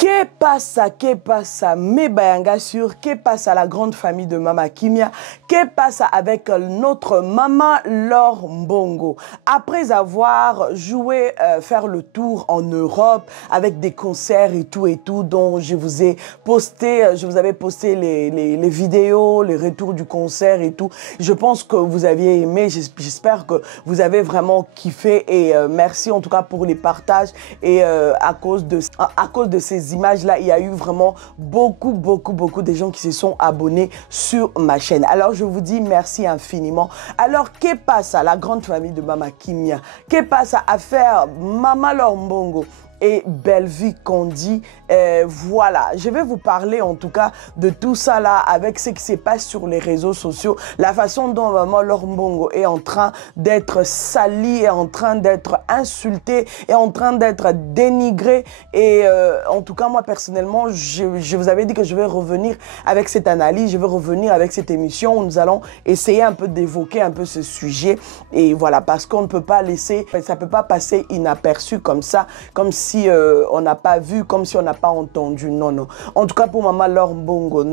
Que passa, mes bayanga sur, que passa la grande famille de Mama Kimia, que passa avec notre maman Laure Mbongo. Après avoir joué, faire le tour en Europe avec des concerts et tout, dont je vous ai posté, je vous avais posté les vidéos, les retours du concert et tout. Je pense que vous aviez aimé, j'espère que vous avez vraiment kiffé et merci en tout cas pour les partages et à cause de ces images-là, il y a eu vraiment beaucoup de gens qui se sont abonnés sur ma chaîne. Alors, je vous dis merci infiniment. Alors, que passe à la grande famille de Mama Kimia? Que passe à faire Mama Laure Mbongo et Bellevue Kandi? Voilà, je vais vous parler en tout cas de tout ça là avec ce qui se passe sur les réseaux sociaux, la façon dont Maman Laure Mbongo est en train d'être salie, est en train d'être insultée, est en train d'être dénigrée et en tout cas moi personnellement je vous avais dit que je vais revenir avec cette analyse, je vais revenir avec cette émission où nous allons essayer un peu d'évoquer un peu ce sujet et voilà parce qu'on ne peut pas laisser, ça peut pas passer inaperçu comme ça, comme si on n'a pas vu, comme si on n'a pas entendu. Non. En tout cas, pour Maman Laure Mbongo,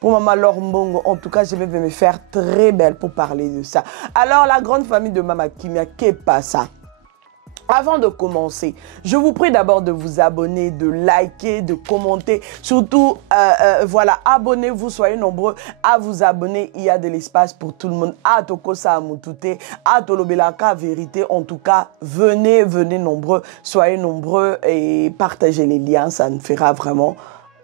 pour Maman Laure Mbongo, en tout cas, je vais me faire très belle pour parler de ça. Alors, la grande famille de Mama Kimia, qu'est pas ça? Avant de commencer, je vous prie d'abord de vous abonner, de liker, de commenter. Surtout, voilà, abonnez-vous, soyez nombreux à vous abonner. Il y a de l'espace pour tout le monde. À Tokosa Amutute, à Tolobelaka Vérité. En tout cas, venez nombreux, soyez nombreux et partagez les liens. Ça nous fera vraiment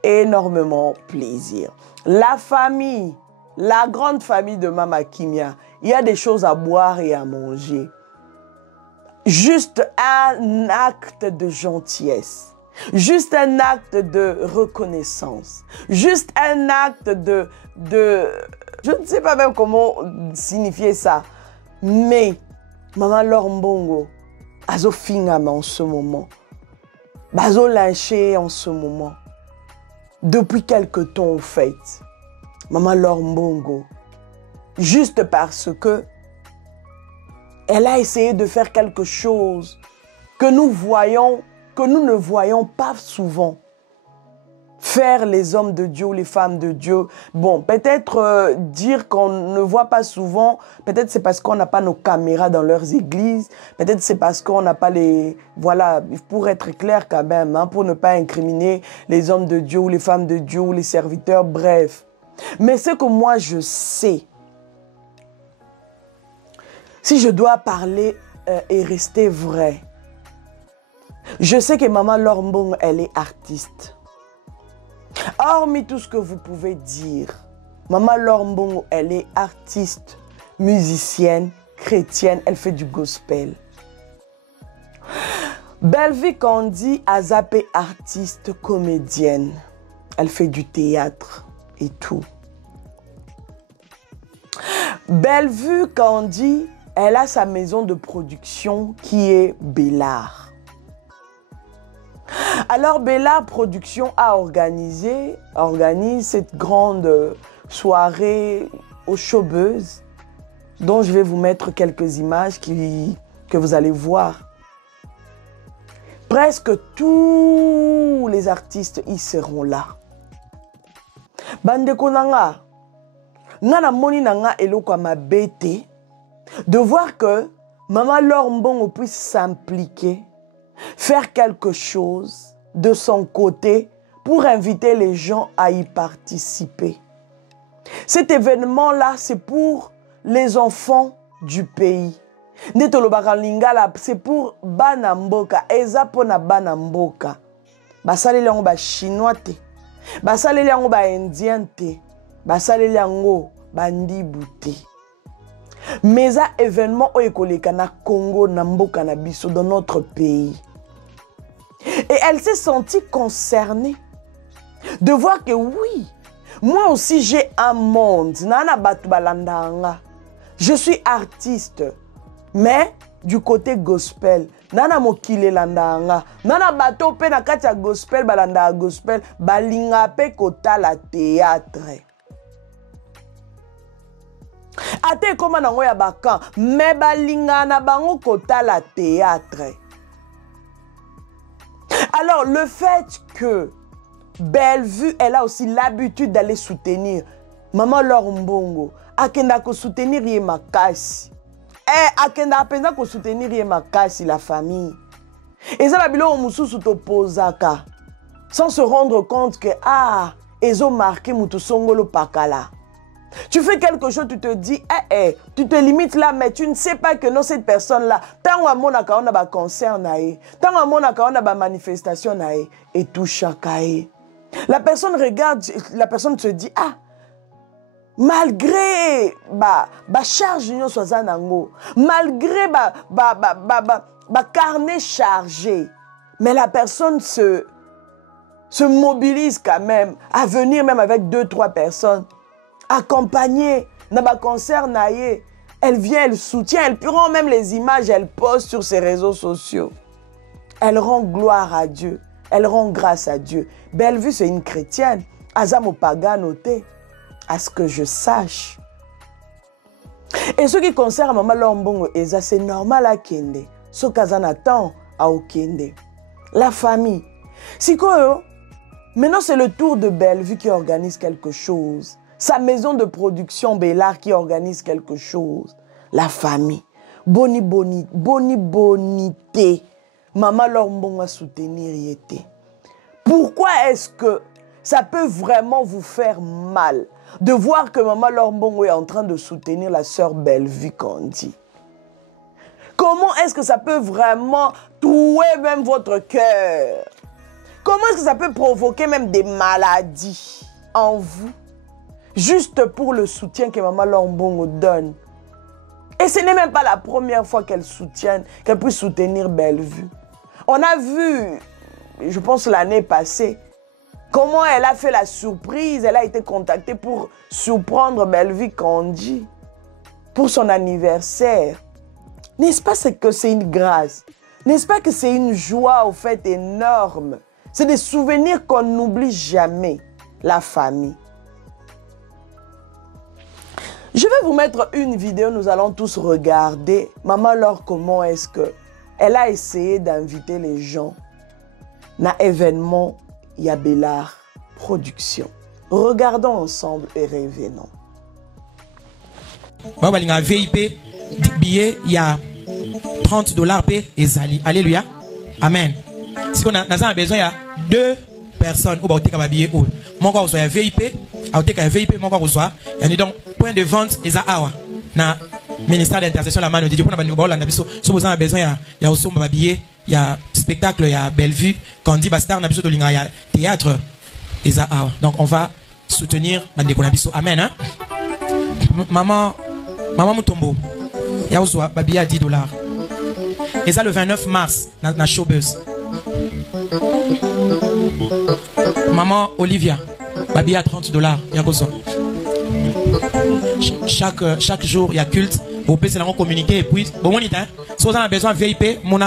énormément plaisir. La famille, la grande famille de Mama Kimia, il y a des choses à boire et à manger. Juste un acte de gentillesse, juste un acte de reconnaissance, juste un acte de je ne sais pas même comment signifier ça, mais Maman Laure Mbongo, azo fingama en ce moment, bazo lynché en ce moment, depuis quelque temps en fait, Maman Laure Mbongo, juste parce que elle a essayé de faire quelque chose que nous ne voyons pas souvent faire les hommes de Dieu ou les femmes de Dieu. Bon, peut-être dire qu'on ne voit pas souvent, peut-être c'est parce qu'on n'a pas nos caméras dans leurs églises, peut-être c'est parce qu'on n'a pas les... Voilà, pour être clair quand même, hein, pour ne pas incriminer les hommes de Dieu ou les femmes de Dieu ou les serviteurs, bref. Mais ce que moi je sais, si je dois parler et rester vrai, je sais que Maman Laure Mbongo, elle est artiste. Hormis tout ce que vous pouvez dire, Maman Laure Mbongo, elle est artiste, musicienne, chrétienne, elle fait du gospel. Bellevue Kandi a zappé artiste, comédienne. Elle fait du théâtre et tout. Bellevue Kandi, elle a sa maison de production qui est Bellard. Alors Bellard Production a organise cette grande soirée au Showbuzz dont je vais vous mettre quelques images que vous allez voir. Presque tous les artistes y seront là. Bandeko nanga, nana moni nanga eloko ma bête. De voir que Maman Laure Mbongo puisse s'impliquer, faire quelque chose de son côté pour inviter les gens à y participer. Cet événement-là, c'est pour les enfants du pays. C'est pour Banamboka, Ezapona Banamboka. Basaleli yango ba chinois te, basaleli yango ba indien te, basaleli yango bandibu te. Mais ça événement au na Congo na mboka na biso dans notre pays. Et elle s'est sentie concernée de voir que oui, moi aussi j'ai un monde. Nana batu balandanga. Je suis artiste, mais du côté gospel. Nana mokile landanga. Nana bato pe na katia gospel balanda gospel balinga pe kota la théâtre. Ate koma nango ya bakan, me balinga na bango kota la théâtre. Alors, le fait que Bellevue, elle a aussi l'habitude d'aller soutenir Maman Laure Mbongo, akenda ko soutenir ye makasi. Akenda apenda ko soutenir ye makasi la famille. Et ça, babilo mususu topozaka. Sans se rendre compte que, ils ont marqué Moutousongolo Pakala. Tu fais quelque chose, tu te dis, tu te limites là, mais tu ne sais pas que non, cette personne-là, tant à mon account, on a un concert, tant à mon account, on a une manifestation, et tout chacun. La personne regarde, la personne se dit, malgré charge union soit nango, malgré carnet chargé, mais la personne se mobilise quand même à venir même avec 2-3 personnes, accompagner dans un concert naïe. Elle vient, elle soutient, elle prend même les images, elle poste sur ses réseaux sociaux. Elle rend gloire à Dieu, elle rend grâce à Dieu. Bellevue, c'est une chrétienne. Azamo Paga noté, à ce que je sache. Et ce qui concerne Maman Laure Mbongo, c'est normal à Kende. Ce qu'Azan attend à Okende. La famille. Si quoi, maintenant c'est le tour de Bellevue qui organise quelque chose. Sa maison de production Bellard qui organise quelque chose. La famille. Bonité. Maman Laure Mbongo a soutenir Yété. Pourquoi est-ce que ça peut vraiment vous faire mal de voir que Maman Laure Mbongo est en train de soutenir la sœur Bellevue Kandi? Comment est-ce que ça peut vraiment trouer même votre cœur? Comment est-ce que ça peut provoquer même des maladies en vous? Juste pour le soutien que Maman Laure Mbongo donne. Et ce n'est même pas la première fois qu'elle puisse soutenir Bellevue. On a vu, je pense l'année passée, comment elle a fait la surprise. Elle a été contactée pour surprendre Bellevue Kandi pour son anniversaire. N'est-ce pas que c'est une grâce? N'est-ce pas que c'est une joie au fait énorme? C'est des souvenirs qu'on n'oublie jamais, la famille. Je vais vous mettre une vidéo, nous allons tous regarder. Maman Laure, comment est-ce qu'elle a essayé d'inviter les gens dans l'événement Yabellard Production. Regardons ensemble et revenons. Il y a un VIP, billet, il y a $30 et Zali. Alléluia. Amen. Si on a besoin, il y a 2 personnes où il y a un billet. Mon corps, il y a un VIP, il y a un VIP, mon corps, il y a donc point de vente, il y a un ministère d'intercession, la main, il y a besoin, il y a aussi un billet, il y a spectacle, il y a Bellevue, quand on dit Bastard, il y a théâtre, il y a donc on va soutenir Amen. Hein? Maman Mutombo, il y a aussi un billet à $10. Et ça le 29 mars, dans la showbuzz. Maman Olivia, billet à $30. Il y a besoin. Chaque jour, il y a culte. Vous pouvez communiquer et puis, bon, si vous avez besoin de VIP, mon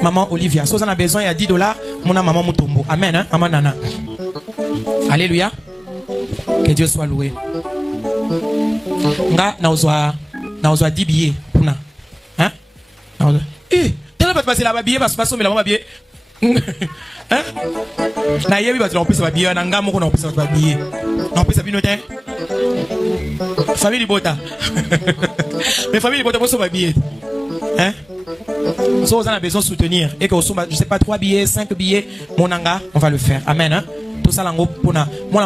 maman Olivia. Si vous avez besoin, il y a $10, mon maman Mutombo. Amen, hein? Maman Nana. Alléluia. Que Dieu soit loué. Nga, na uzwa 10 billets. Puna. Hein? T'as pas passé là-bas billet parce que mais là-bas billet. Hein? Na yebi parce qu'on peut se billet. Na nga moko na peut se billet. Na peut se binotin. Famille Libota. Mais famille Libota peut se billet. Hein? Si vous avez besoin de soutenir et que vous avez, je sais pas, 3 billets, 5 billets, mon anga, on va le faire. Amen. Hein? Tout ça, moi,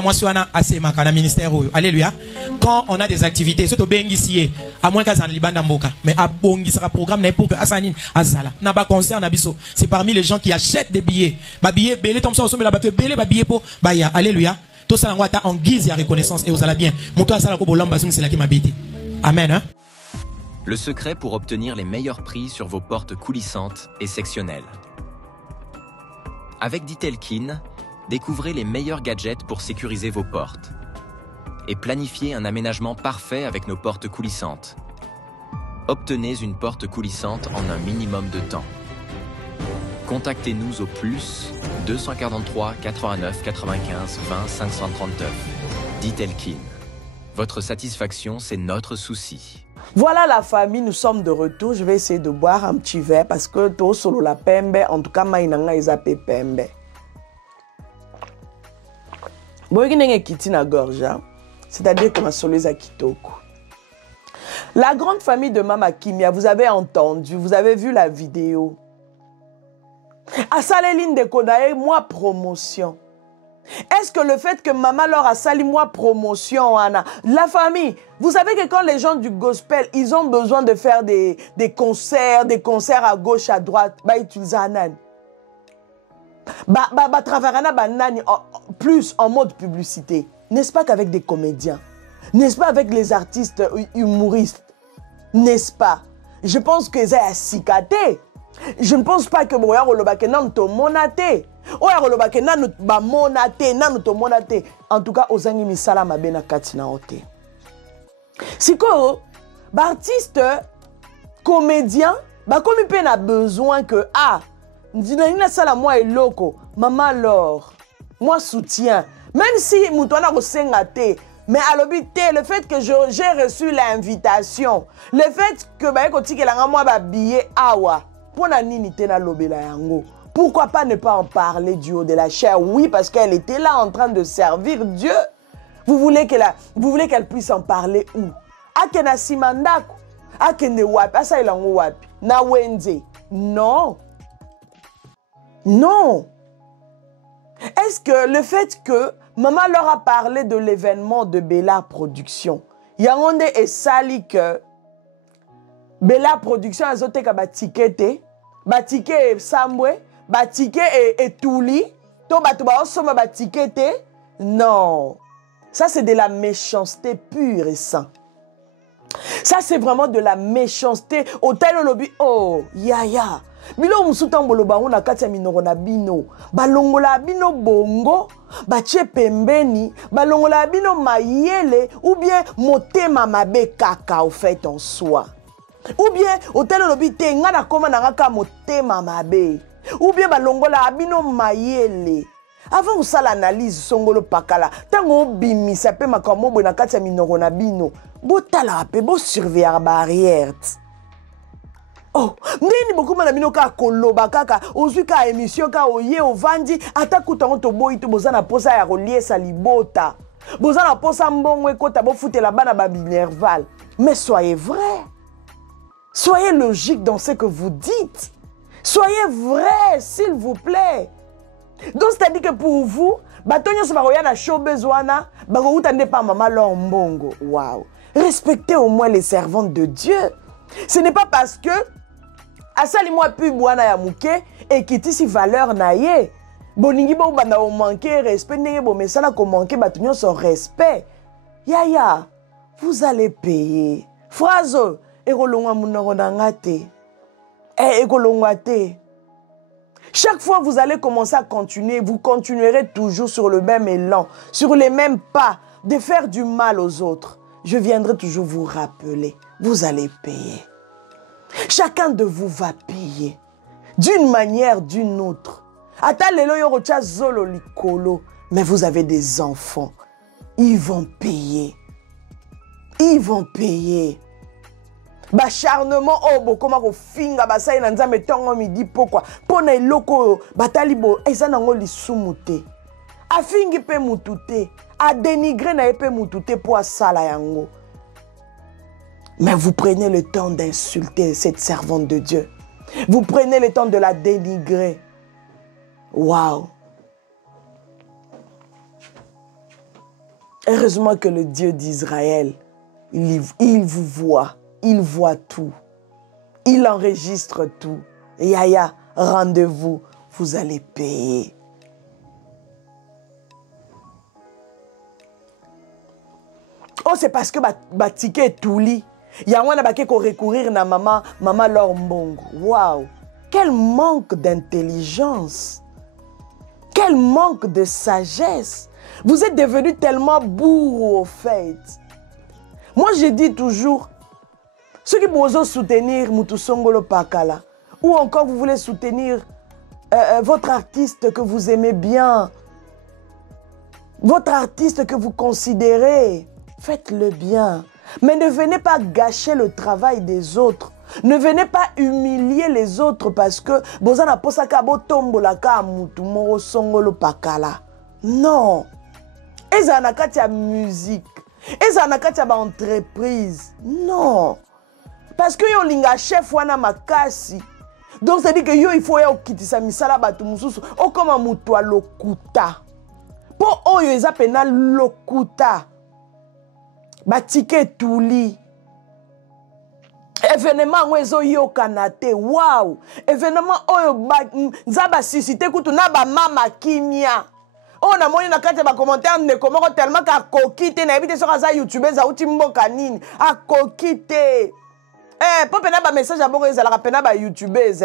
je suis assez dans ministère. Alléluia. Quand on a des activités, surtout bien ici, à moins qu'à Liban d'Amboka, mais à Bongi sera programme pour que Assanin Azala. N'a pas concert, Nabiso. C'est parmi les gens qui achètent des billets. Ma billet, belé, comme ça, on se met là-bas, belé, ma billet pour Baya. Alléluia. Tout ça, en guise, il y a reconnaissance et vous allez bien. Mon toi, ça, c'est là qui m'a bêté. Amen. Hein? Le secret pour obtenir les meilleurs prix sur vos portes coulissantes et sectionnelles. Avec Ditelkin, découvrez les meilleurs gadgets pour sécuriser vos portes et planifiez un aménagement parfait avec nos portes coulissantes. Obtenez une porte coulissante en un minimum de temps. Contactez-nous au plus 243 89 95 20 539. Ditelkin. Votre satisfaction, c'est notre souci. Voilà la famille, nous sommes de retour. Je vais essayer de boire un petit verre parce que tout solo la pembe, en tout cas, maïnanga isape pembe. C'est-à-dire que ma soleuse a kitoko. La grande famille de Mama Kimia, vous avez entendu, vous avez vu la vidéo. À Saléline de Kodae, moi promotion. Est-ce que le fait que maman leur a sali moi promotion, Anna, la famille, vous savez que quand les gens du gospel, ils ont besoin de faire des concerts à gauche, à droite, bah utilisent Anan. Plus en mode publicité. N'est-ce pas qu'avec des comédiens? N'est-ce pas avec les artistes humoristes? N'est-ce pas? Je pense que c'est à Sikate. Je ne pense pas que Boya Rolobake nan to monate. Oya Rolobake nan ba monate, nan to monate. En tout cas, ozangi misala mabena katina ote. Siko, ba artiste, comédien, ba comme il a besoin que Ndina sala moi et loco, maman Laure, moi soutiens. Même si Moutouana Rosengate, mais à l'obité, le fait que j'ai reçu l'invitation, le fait que moi billet awa, pour la ninité na lobela yango. Pourquoi pas ne pas en parler du haut de la chair? Oui, parce qu'elle était là en train de servir Dieu. Vous voulez qu'elle puisse en parler où? Akena simandako, akene wapi, asa ilango wapi, na wenze. Non. Non. Est-ce que le fait que maman leur a parlé de l'événement de Bella Production, Yangonde et Sali que Bella Production a zoté ka batikete, batike et Sambwe, batike et Touli, to batuba osoma batikete? Non. Ça c'est de la méchanceté pure et simple. Ça c'est vraiment de la méchanceté. Hôtel lobby, oh, ya. Bilo musutambolo bango na kati ya minoko na bino. Balongola bino bongo, bache pembeni, balongola bino mayele, ou bien motema mabe kaka au fait en soi. Ou bien hôtel lobby te nga na koma na ngaka motema mabe. Ou bien balongola bino mayele. Avant ça l'analyse songolo pakala, tango bimisa pe makamo bo na kati ya minoko na bino. Botala pe bo surveiller barrière. Oh, ndeni beaucoup na bino ka koloba kaka, ozwi ka émission ka oye ovandi, ata kutango to boyi to bozana posa ya relier libota. Bozana posa mbongo ekota bo futela bana ba minerval. Mais soyez vrai. Soyez logique dans ce que vous dites. Soyez vrai, s'il vous plaît. Donc c'est-à-dire que pour vous, batonyo so baroya na show bezwana, bako utande pa mama lo mbongo. Waouh. Respectez au moins les servantes de Dieu. Ce n'est pas parce que asali moi pu bwana ya muke et kiti si valeur na ye. Boningi bo banda o manquer respect nenge bo mesala ko manquer batonyo son respect. Ya, vous allez payer. Phrase ekolongwa munoko na ngate. Ekolongwa te. Chaque fois vous allez commencer à continuer, vous continuerez toujours sur le même élan, sur les mêmes pas, de faire du mal aux autres. Je viendrai toujours vous rappeler, vous allez payer. Chacun de vous va payer, d'une manière, d'une autre. Mais vous avez des enfants, ils vont payer. Ils vont payer. Bacharnement oh comment ko finga basai na nzambe tongo midi pourquoi pona eloko batalibo eza nango lisumute afingi pe mutute a dénigrer na pe mutute pour sala yango. Mais vous prenez le temps d'insulter cette servante de Dieu. Vous prenez le temps de la dénigrer. Waouh. Heureusement que le Dieu d'Israël il vous voit. Il voit tout. Il enregistre tout. Yaya, rendez-vous, vous allez payer. Oh, c'est parce que ba ticket est tout lit. Yawanda ba ko recourir na maman Laure Mbongo. Waouh! Quel manque d'intelligence. Quel manque de sagesse. Vous êtes devenus tellement bourreaux au fait. Moi, je dis toujours, ceux qui peuvent soutenir Moutousongolo Pakala, ou encore vous voulez soutenir votre artiste que vous aimez bien, votre artiste que vous considérez, faites-le bien. Mais ne venez pas gâcher le travail des autres. Ne venez pas humilier les autres parce que Bozana Posaka Botombolaka Moutoumoro Songolo Pakala. Non. Eza na kati ya musique. Eza na kati ya ba entreprise. Non. Parce que yo linga chef wana makasi. Donc ça dit que yo il faut ya okitisa misala batu mususu. O koma mutu a lokuta. Po oyo eza pena lokuta. Ba ticket tuli. Événement oyo yo kanate. Wow. Événement oyo nzaba suscité kutu na ba mama kimia. On a moyen na kati ba commentaire ne comment tellement ka kokite na ebite sur za YouTube za uti mboka nini. A kokite. Po pena ba message a bongo ezala pena ba YouTubers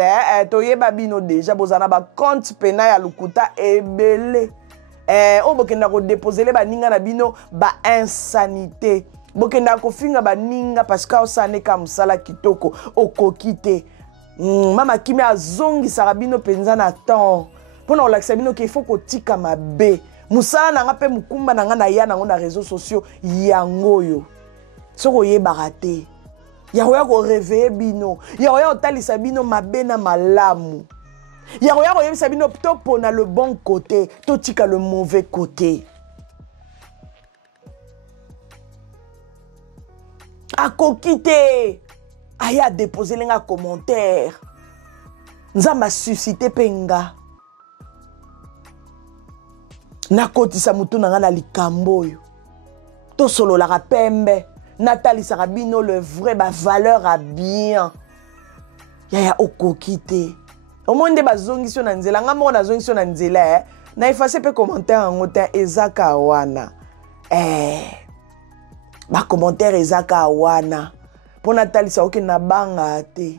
toyeba bino déjà bozana ba compte pena ya lukuta ebele. O bokenda ko déposer le ba ninga na bino ba insanité. Bokenda ko finga ba ninga parce que osane ka musala kitoko okokite. Mama kimi azongi sarabino penza na temps. Pona olakisa bino ke il faut ko tika mabe. Musala nanga pe mukumba nanga na ya nango na réseaux sociaux yangoyo. Soko ye barate. Yahoya ko réveiller bino. Yahoya otalisa bino mabe na malamu. Yahoya ko yebisa bino to pona le bon côté, to tika le mauvais côté. Akokite. Aya déposer lenga commentaire. Nzamba suscité penga. Nakotisa mutu nanga na likambo yo. To solo la pembe. Nathalie Sarabino, le vrai, ma valeur à bien. Yaya okokite. Au moins de bazongi sur nanzela, nga mo na zongi sur nanzela, na effacer pe commentaire en ngotin ezaka wana. Ba commentaire ezaka wana. Pour Nathalie Sarabino na banga te.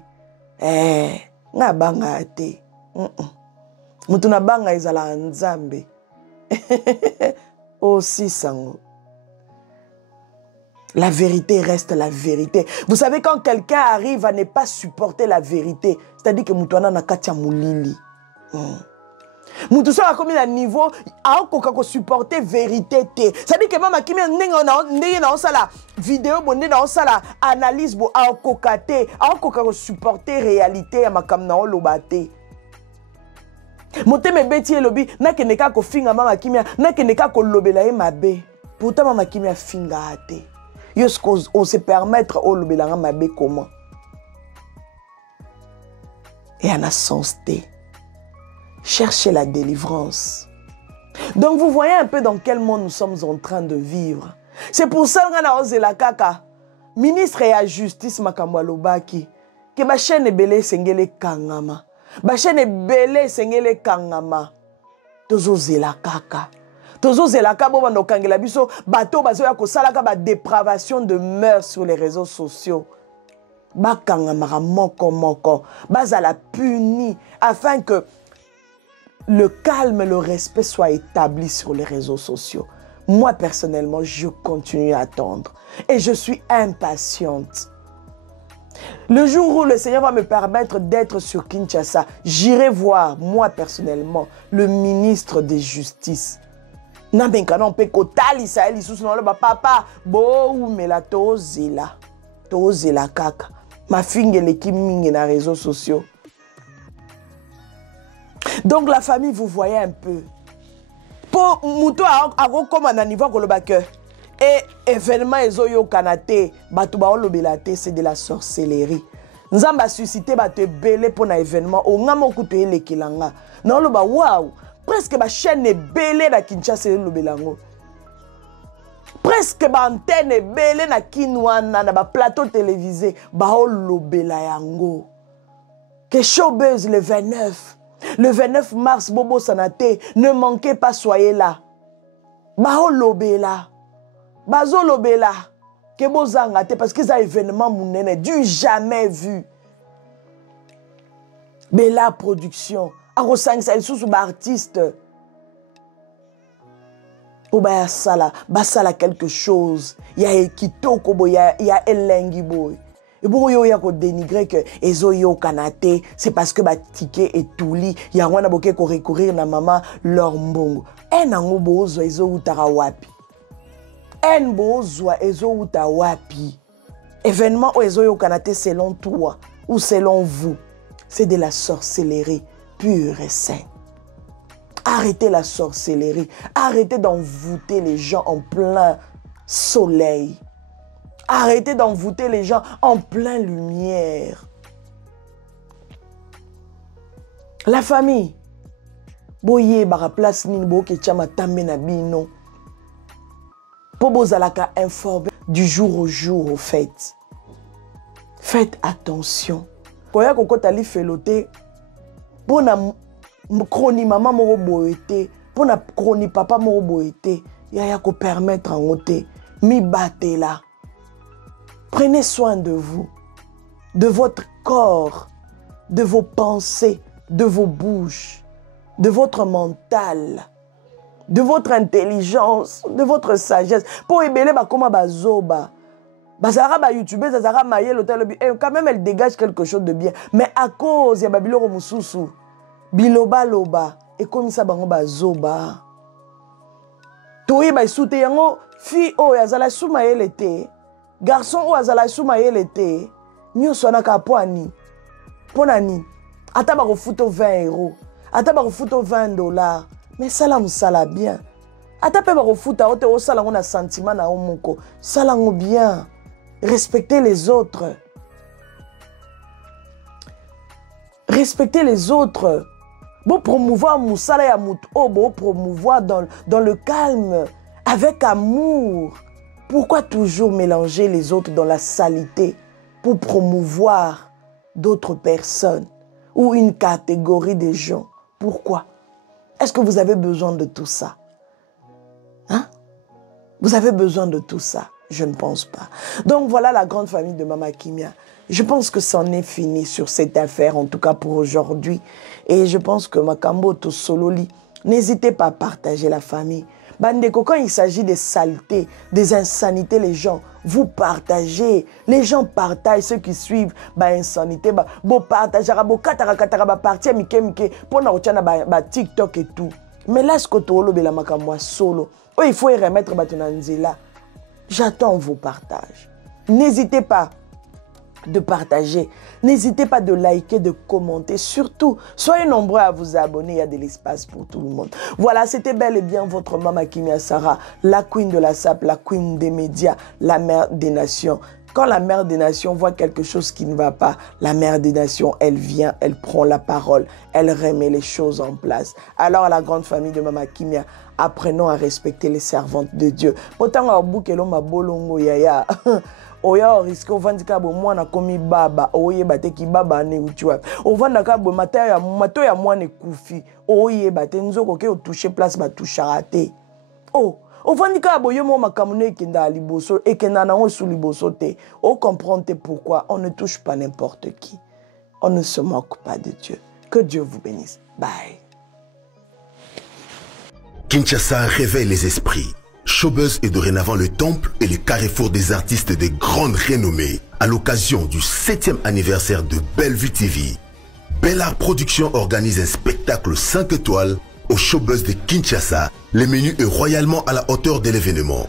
Na banga te. Mutu na banga ezala nzambe. Aussi sango. La vérité reste la vérité. Vous savez, quand quelqu'un arrive à ne pas supporter la vérité, c'est-à-dire que Moutouana na katia moulili. Moutouana a commis un niveau à supporter vérité. C'est-à-dire que maman qui m'a dit la vidéo, la analyse, à supporter réalité à ma kamna lobate. Moté me beti lobi na keneka ko finga mama kimia na keneka ko lobela e mabe. Pourtant mama kimia finga ate. On se permettre au lobelanga mabe comment? Et en a sens té. Cherchez la délivrance. Donc vous voyez un peu dans quel monde nous sommes en train de vivre. C'est pour ça qu'on a osé la kaka. Ministre et la justice makambo lobaki. Que ma chaîne est belé sengele kangama. Ma chaîne est belé sengele kangama. Tozo zela kaka. Tozo zelaka bo bando kangela biso bato bazo ya kosalaka ba dépravation de mœurs sur les réseaux sociaux. Ba kangamara moko bazala puni afin que le calme et le respect soient établis sur les réseaux sociaux. Moi personnellement, je continue à attendre et je suis impatiente. Le jour où le Seigneur va me permettre d'être sur Kinshasa, j'irai voir moi personnellement le ministre de Justice. Na benkana on peut kotali sa elisusu na loba papa bo umela tozela kaka ma finge l'équipe mingi na réseaux sociaux. Donc la famille vous voyez un peu pour muto a comme un niveau koloba que et événement ezoyo kanate batu ba olobela te c'est de la sorcellerie. Nzamba suscité batu belé pour na événement o ngamo kuto elekelanga na loba wow. Presque ma chaîne est belée na Kinshasa et Lobelango. Presque ma antenne est belée na Kinwana, na ba plateau télévisé, ba Lobela yango. Que showbiz le 29. Le 29 mars, Bobo Sanate, ne manquez pas, soyez là. Ba Lobela. Bazo Lobela. Que bozangate, parce que ça événement mounene, du jamais vu. Bella Production. Arosangisa sous artiste. Pour basala quelque chose. Il y a Kitoko boy, il y a Elengi boy. Et bon yo ya ko dénigrer que ezo yo kanate, c'est parce que ba ticket est touli, il y a wana boke ko recourir na mama leur mbongo. Nango bozo ezo utara wapi. Bozo ezo uta wapi. Événement ezo yo kanate selon toi ou selon vous, c'est de la sorcellerie. Pur et saint. Arrêtez la sorcellerie. Arrêtez d'envoûter les gens en plein soleil. Arrêtez d'envoûter les gens en pleine lumière. La famille. Boye bara place nini bo ke chama tambe na bino. Po bozalaka informé du jour au jour au fait. Faites attention. Koya kokota li felote. Pona kroni maman moko boete. Pona kroni papa moko boete. Yaya ko permettre en ote. Mi bate là. Prenez soin de vous, de votre corps, de vos pensées, de vos bouches, de votre mental, de votre intelligence, de votre sagesse. Pour ébélé, comment bazoba. Bazara ba YouTube, Bazara maye l'hôtel. Quand même, elle dégage quelque chose de bien. Mais à cause, il y a Babilo Mususu, Biloba Loba, et comme ça, bango bazoba. Toi, ba soute yango, fi o yazala soumaye l'été. Garçon ou azala soumaye l'été, nyo sonaka poani. Ponani. Ata ba refuto 20 €. Ata ba refuto 20 $. Mais ça la bien. Ata pe ba refuta ote o sala ngona sentiment na omoko. Sala ngo bien. Respectez les autres. Respectez les autres. Bon promouvoir moussala ya mout. Oh bon promouvoir dans le calme, avec amour. Pourquoi toujours mélanger les autres dans la saleté pour promouvoir d'autres personnes ou une catégorie de gens? Pourquoi? Est-ce que vous avez besoin de tout ça? Hein? Vous avez besoin de tout ça? Je ne pense pas. Donc voilà la grande famille de Mama Kimia. Je pense que c'en est fini sur cette affaire, en tout cas pour aujourd'hui. Et je pense que Makambo to Sololi, n'hésitez pas à partager la famille. Bandeko, quand il s'agit des saletés, des insanités, les gens, vous partagez. Les gens partagent, ceux qui suivent, insanité, bo partagera, bo katara, partir, mike, pour na TikTok et tout. Mais là, ce que tu as la makamwa solo, il faut y remettre batonanzela. J'attends vos partages. N'hésitez pas de partager. N'hésitez pas de liker, de commenter. Surtout, soyez nombreux à vous abonner. Il y a de l'espace pour tout le monde. Voilà, c'était bel et bien votre Mama Kimia Sarah, la queen de la SAP, la queen des médias, la mère des nations. Quand la mère des nations voit quelque chose qui ne va pas, la mère des nations, elle vient, elle prend la parole, elle remet les choses en place. Alors, la grande famille de Mama Kimia, apprenons à respecter les servantes de Dieu. Pourtant, au bout que l'on m'a bolongo yaya. Oya risque au vandika bo mwana komi baba oye bateki baba ne utua o vandaka bo mato ya mwana kufi oye bate nzoko ke o toucher place ba toucharaté oh o vandika bo yo mo makamune kenda liboso et kenda na sous liboso te o comprendre pourquoi on ne touche pas n'importe qui, on ne se moque pas de Dieu. Que Dieu vous bénisse. Bye. Kinshasa réveille les esprits. Showbuzz est dorénavant le temple et le carrefour des artistes de grande renommée à l'occasion du 7e anniversaire de Bellevue TV. Bellart Productions organise un spectacle 5 étoiles au Showbuzz de Kinshasa. Le menu est royalement à la hauteur de l'événement.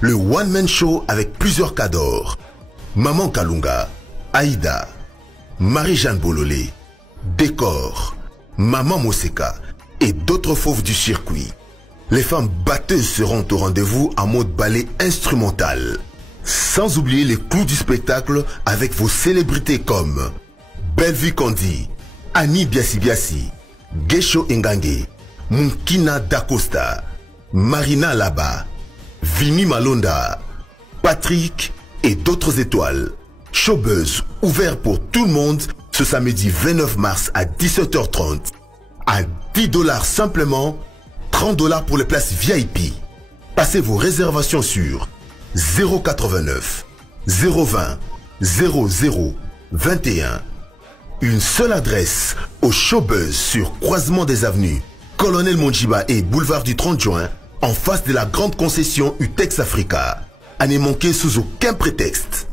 Le one-man show avec plusieurs cadors. Maman Kalunga, Aïda, Marie-Jeanne Bololé, Décor, Maman Moseka et d'autres fauves du circuit. Les femmes batteuses seront au rendez-vous en mode ballet instrumental. Sans oublier les clous du spectacle avec vos célébrités comme Bellevue Kondi, Annie Biasi, Gesho Ngange, Munkina Dacosta, Marina Laba, Vini Malonda, Patrick et d'autres étoiles. Showbuzz ouvert pour tout le monde ce samedi 29 mars à 17h30. À 10 $ simplement, 30 $ pour les places VIP. Passez vos réservations sur 089 020 00 21. Une seule adresse au Showbuzz sur Croisement des Avenues, Colonel Monjiba et Boulevard du 30 juin, en face de la grande concession Utex Africa. À ne manquer sous aucun prétexte.